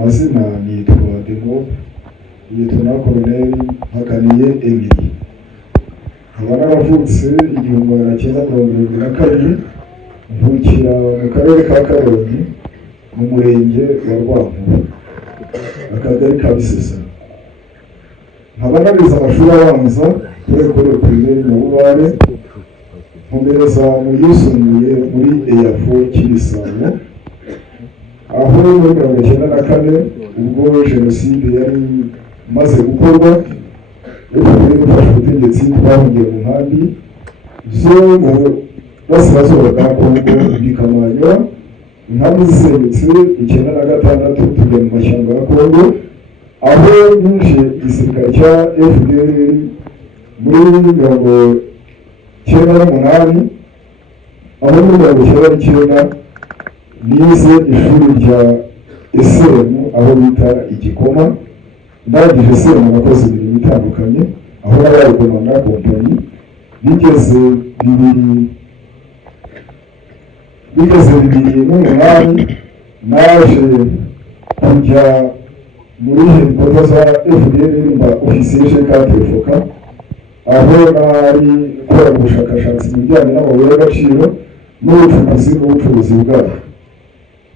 amazina nitwa Demo Liyetona Koloneli Mpakaniye Emile, nkaba naravutse 1972 mvukira mu karere ka Karongi mu murenge wa Rwampuru akagari ka Bisesa. Nkaba narize amashuri abanza kuri ekole primaire mu Bubare, nkomereza mu yisumbuye muri EAFO Kimisano, aho muri 1994 ubwo jenoside yari maze gukorwa FPR ifashe ubutegetsi twahungiye mu nkambi zo mu burasirazuba bwa Kongo bikamanywa, inkambi zisenyutse 1996 tujya mu mashyamba ya Kongo, aho yinjiye igisirikare cya FPR muri 1998, aho muri 1999 nize ishuri rya SM aho bita Igikoma. Ndangije SM nakoze ibintu bitandukanye, aho nabaye komanda kompanyi. Bigeze 2008 naje kujya muri headquarter za FDL mba officier chef Foka, aho nari gukora ubushakashatsi mu bijyanye n'amabuye y'agaciro n'ubucukuzi bwayo.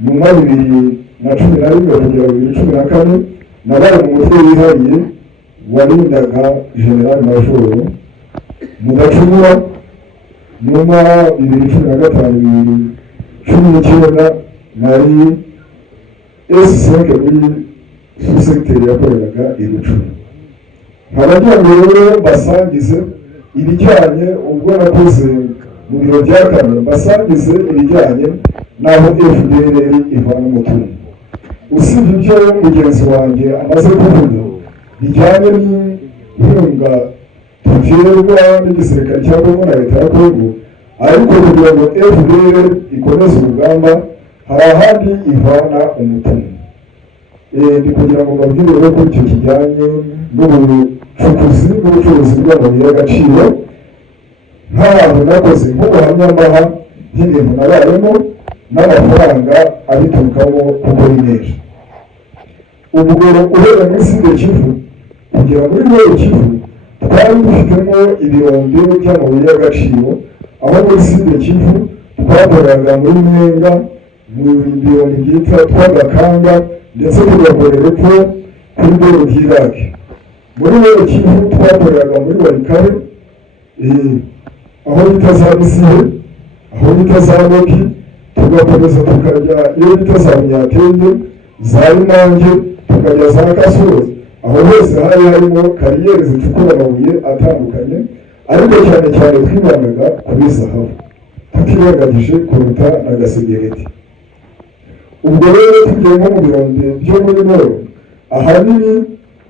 Mu mwaka 2011 kugera 2014 nabaye mu mutwe wihariye warindaga General Major Mudacumura. Nyuma 2015-2019 nari S5 muri sous-secteur yakoreraga Irucuru. Abajyango rero basangize ibijyanye ubwo nakoze mu biro bya Kamera, basangize ibijyanye naho FDL ivana umutungo. Usibye ibyo mugenzi wanjye amaze kuvuga bijyanye n'inkunga tuterwa n'igisirikare cya Kongo na leta ya Kongo, ariko kugira ngo FDL ikomeze urugamba hari ahandi ivana umutungo. Ni kugira ngo babwire rero ko icyo kijyanye n'ubucuruzi bw'amabuye y'agaciro nk'abantu nakoze nk'ubuhamyambaha bw'ibintu nabayemo n'amafaranga abiturukamo kuko ari menshi. Ubwo ureba muri Side Kivu kugera muri Nord Kivu twari dufitemo ibirombe by'amabuye y'agaciro, aho muri Side Kivu twakoraga muri Mwenga mu birombe byitwa Twagakanga ndetse tugakorera epfo kuri Doro d'Irak. Muri Nord Kivu twakoraga muri Walikare, aho bita za Misihe, aho bita za Loki, tugakomeza tukajya iyo bita za Myatende, za Imange, tukajya za Kasozi. Aho hose hari harimo kariyeri zicukura amabuye atandukanye, ariko cyane cyane twibanaga kuri zahabu, tutirengagije kuruta na gasegereti. Ubwo rero tugiye nko mu birombe byo muri Nord, ahanini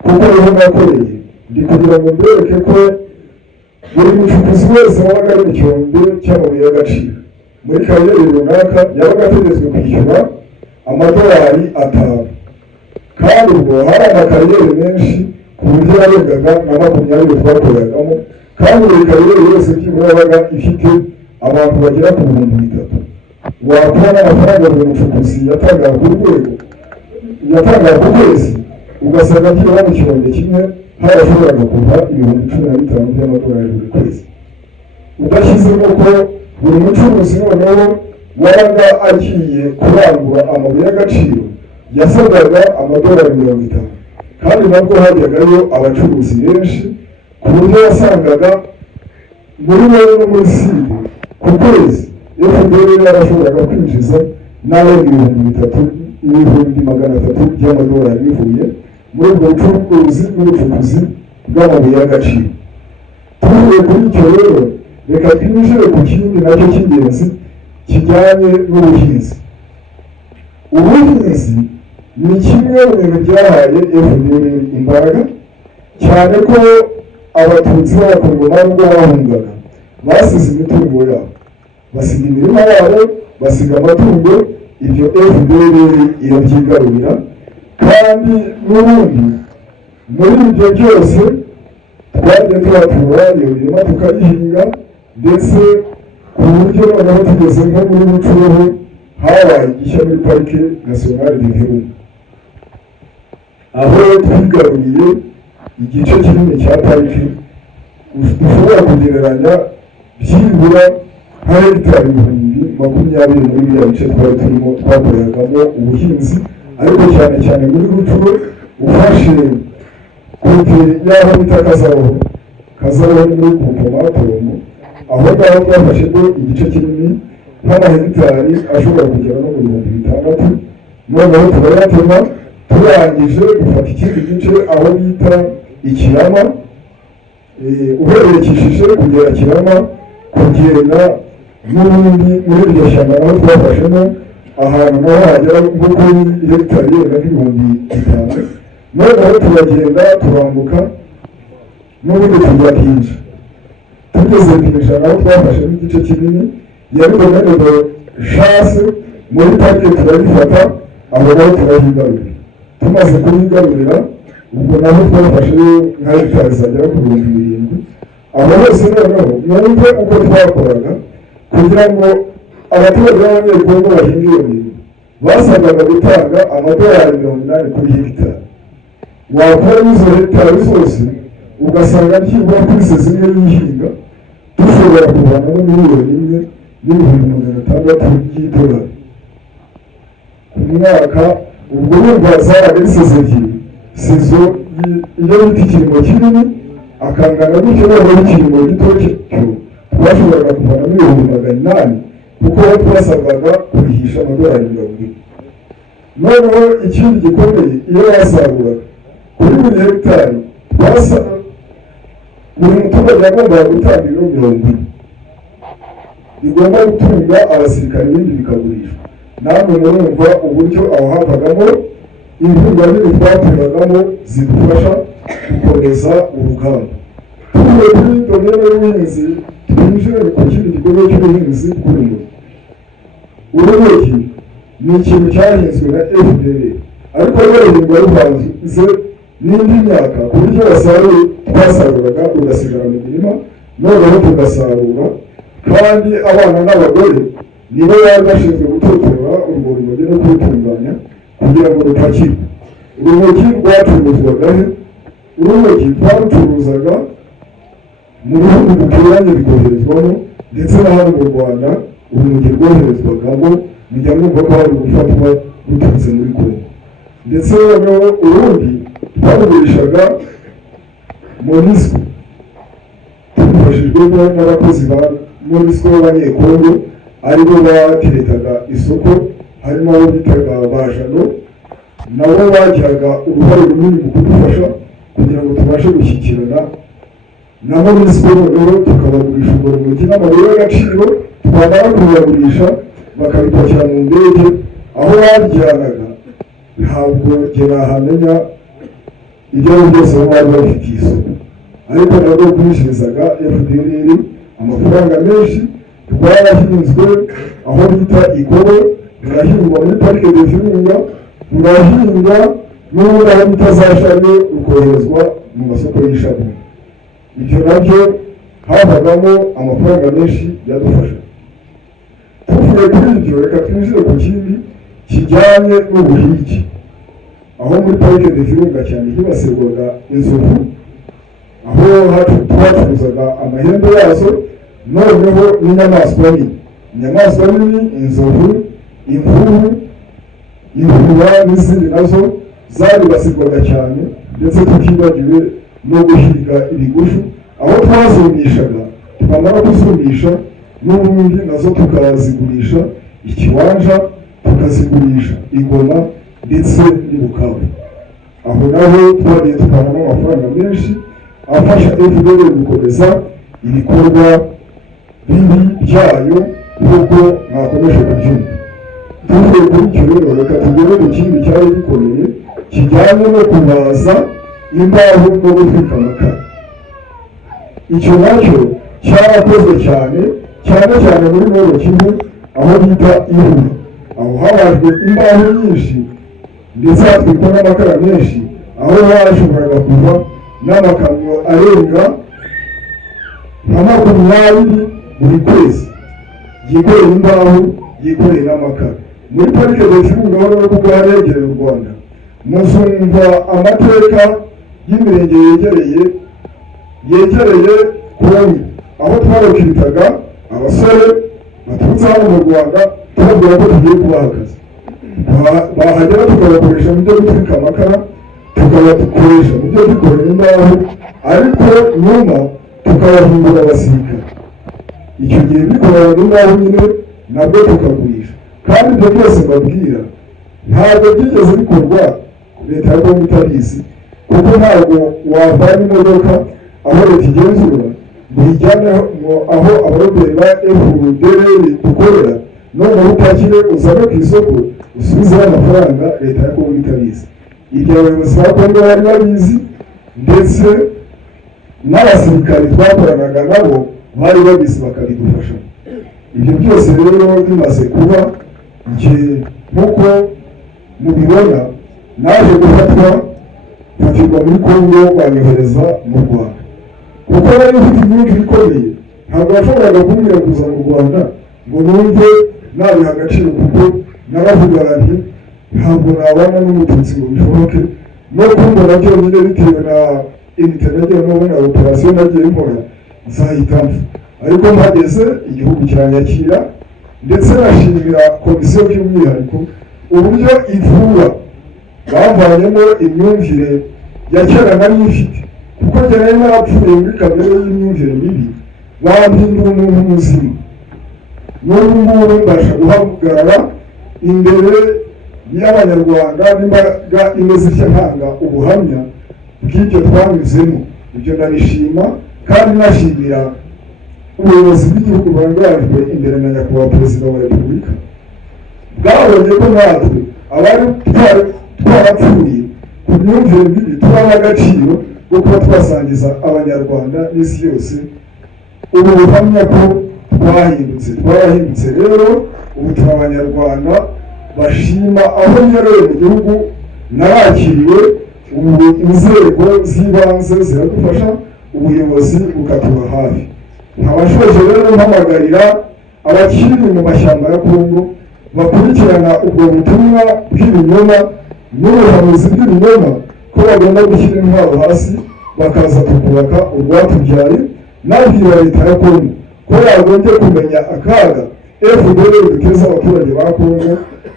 kuko ariho nakoreye, ndi kugira ngo mbereke ko buri mucukuzi wese wabaga ari mu kirombe cy'amabuye y'agaciro muri kariyeri runaka yabaga ategetswe kwishyura $5, kandi ubwo hari amakariyeri menshi ku buryo yarengaga na 20 twakoreragamo, kandi buri kariyeri yose byibura yabaga ifite abantu bagera ku 3,000. Wakora n'amafaranga buri mucukuzi yatangaga ku rwego, yatangaga ku kwezi, ugasanga byibura mu kirombe kimwe harashoboraga kuva $15,000 buri kwezi. Udashyizemo ko buri mucuruzi noneho wabaga agiye kurangura amabuye y'agaciro yasabwaga $50, kandi nabwo hajyagayo abacuruzi benshi ku buryo wasangaga muri wowe no muri Side ku kwezi FDL yarashoboraga kwinjiza $300,000 bivuye muri ubwo bucuruzi n'ubucukuzi bw'amabuye y'agaciro. Tuvuye kuri icyo rero, reka twinjire ku kindi nacyo cy'ingenzi kijyanye n'ubuhinzi. Ubuhinzi ni kimwe mu bintu byahaye FDL imbaraga, cyane ko abatutsi b'abakongomani ubwo bahungaga basize imitungo yabo, basiga imirima yabo, basiga amatungo, ibyo FDL irabyigarurira. Kandi n'ubundi muri ibyo byose twagiye tuhatura iyo mirima tukayihinga, ndetse ku buryo noneho tugeze nko muri Bucuruhu habaye igishya muri Parike Nationale du Virunga. aho twigaruriye igice kinini cya pariki dushobora kugereranya byibura nka hegitari 20 muri biriya bice twari turimo twakoreragamo ubuhinzi, ariko cyane cyane muri Rucuro ufashe kote y'aho bita Kazaroho ni muri Kumpomatomo, aho ngaho twafashemo igice kinini nk'amahegitari ashobora kugera no mu 6,000. Noneho turayatema, turangije dufata ikindi gice aho bita Ikirama, uherekesheje kugera Kirama kugenda n'ubundi muri iryo shyamba naho twafashemo ahantu naho hagera nko kuri hegitari na 5,000. Noneho turagenda turambuka n'ubundi tujya Kinja. Tugeze Kinja naho twafashemo igice kinini yari domaine de chasse muri parike, turabifata aho naho turahigarurira. Tumaze kuhigarurira ubwo naho twafashe nka hegitari zagera ku 7,000. Aho hose noneho mwumve uko twakoraga kugira ngo abaturage b'Abanyekongo bahinge iyo mirimo. Basabwaga gutanga amadolari 80 kuri hegitari. Wakora izo hegitari zose ugasanga byibura kuri sezimwe y'ihinga dushobora kuvanamo miliyoni 1,600 by'idolari ku mwaka. Ubwo bumva zaraga iseze ebyiri, sezo iyo bita ikirimo kinini akangana gutyo noneho ikirimo gito cyo twashoboraga kuvanamo 800 kuko twasabwaga kurihisha amadolari 20. Noneho ikindi gikomeye, iyo wasaruraga kuri buri hegitari buri muturage agomba gutanga ibiro 20 bigomba gutunga abasirikare, ibindi bikagurishwa. Namwe murumva uburyo aho havagamo inkunga nini twaturagamo zidufasha gukomeza urugamba. Tuvuye kuri domene y'ubuhinzi twinjire ku kindi gikorwa cy'ubuhinzi bw'urumogi. Urumogi ni ikintu cyahinzwe na FDL, ariko rurahingwa ruvanze n'indi myaka ku buryo twasaruraga ugasigara mu mirima, noneho tugasarura, kandi abana n'abagore nibo bari bashinzwe gutotora urwo rumogi no kurutunganya kugira ngo rupakirwe. Urumogi rwacuruzwaga he? Urumogi twarucuruzaga mu bihugu duturanye bikoherezwamo, ndetse na hano mu Rwanda urumogi rwoherezwagamo, mujya mwumva ko hari gufatwa ruturutse muri Kongo. Ndetse noneho urundi twarugurishaga MONUSCO tubifashijwemo n'abakozi ba MONUSCO b'Abanyekongo, aribo bateretaga isoko, harimo abo bitaga bajano, nabo bagiraga uruhare runini mu kudufasha kugira ngo tubashe gushyikirana na MONUSCO. Noneho tukabagurisha urwo rumogi n'amabuye y'agaciro, twamara kuyagurisha bakabipakira mu ndege, aho babijyanaga ntabwo njye nahamenya ibyo ari byose aho bari babifitiye isoko, ariko nabwo bwinjirizaga FDLR amafaranga menshi. Rwarahinzwe aho bita Ikobo, rurahingwa muri parike de Virunga, rurahingwa n'ubundi aho bita za Shami, rukoherezwa mu masoko y'ishami. Ibyo nabyo havagamo amafaranga menshi yadufasha. Tuvuye kuri ibyo, reka twinjire ku kindi kijyanye n'ubuhigi. Aho muri parike de Virunga cyane hibasirwaga inzovu, aho twacuruzaga amahembe yazo, noneho n'inyamaswa nini. Inyamaswa nini, inzovu, imvubu, inkura n'izindi nazo zaribasirwaga cyane, ndetse tutibagiwe no guhiga ibigushu, aho twazumishaga, twamara kuzumisha n'ubundi nazo tukazigurisha Ikiwanja, tukazigurisha Igoma ndetse n'i Bukavu. Aho naho twagiye tukanamo amafaranga menshi afasha FDL gukomeza ibikorwa bibi byayo nk'uko mwakomeje kubyumva. Tuvuye kuri icyo rero, reka tugere ku kindi cyari gikomeye kijyanye no kubaza imbaho no gutwika amakara. Icyo nacyo cyarakozwe cyane cyane muri Nord Kivu, aho bita Ihura. Aho habajwe imbaho nyinshi ndetse hatwikwa n'amakara menshi, aho hashoboraga kuva n'amakamyo arenga nka 20 buri kwezi yikoreye imbaho, yikoreye n'amakara. Muri parike de Virunga aho kuko haregereye u Rwanda, muzumva amateka y'imirenge yegereye Kongo, aho twarokiritaga abasore baturutse hano mu Rwanda tubabwira ko tugiye kubaha akazi, bahagera tukabakoresha mu byo gutwika amakara, tukabakoresha mu byo dukorera imbaho, ariko nyuma tukabahindura abasirikare. Icyo gihe bikorana n'imbaho nyine nabwo tukagurisha, kandi ibyo byose mbabwira ntabwo byigeze bikorwa leta ya Kongo itabizi, kuko ntabwo wavana imodoka aho leta igenzura ngo ijyane aho abaroberi ba FDLR dukorera, noneho utakire uzane ku isoko usubizeho amafaranga leta ya Kongo itabizi. Ibyo abayobozi ba Kongo bari babizi, ndetse n'abasirikari twakoranaga nabo bari babizi bakabidufasha. Ibyo byose rero bimaze kuba, nk'uko mubibona naje gufatwa fatirwa muri Kongo banyohereza mu Rwanda, kuko bari bafite imyumvire ikomeye. Ntabwo bashoboraga kumbwira kuza mu Rwanda ngo numve nabiha agaciro, kuko naravugaga nti ntabwo nabana n'umututsi ngo bishoboke, no kumbona byonyine bitewe na imite nagiye mubona operasiyo nagiye nkora nzahita mpfa. Ariko mpageze igihugu kiranyakira, ndetse nashimira komisiyo by'umwihariko uburyo ivura bavanyemo imyumvire ya kera nari ifite, kuko njye nari narapfuye muri kamere y'imyumvire mibi, bampindura umuntu muzima. N'ubu ngubu mbasha guhagarara imbere y'Abanyarwanda n'imbaga imeze itya ntanga ubuhamya bw'ibyo twanyuzemo. Ibyo ndabishima, kandi nashimira ubuyobozi bw'igihugu burangajwe imbere na nyakubahwa perezida wa repubulika, bwabonye ko natwe abari twarapfuye ku myumvire mibi tubaha agaciro bwo kuba twasangiza Abanyarwanda n'isi yose ubu buhamya ko twarahindutse. Rero ubu turi Abanyarwanda bashima aho nyereye mu gihugu, narakiriwe, ubu inzego z'ibanze ziradufasha, ubuyobozi bukatuba hafi. Nkabashoje rero mpamagarira abakiri mu mashyamba ya Kongo bakurikirana ubwo butumwa bw'ibinyoma n'ubuhanuzi bw'ibinyoma ko bagomba gushyira intwaro hasi bakaza tukubaka urwatubyaye. Nabwira leta ya Kongo ko yagombye kumenya akaga FDLR duteza abaturage ba Kongo,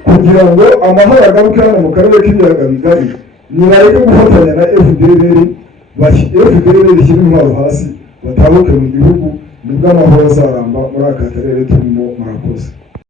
kugira ngo amahoro agaruke hano mu karere k'ibiyaga bigari. Nibareke gufatanya na FDLR ishyira intwaro hasi, batahuke mu gihugu, nibwo amahoro azaramba muri aka karere turimo. Murakoze.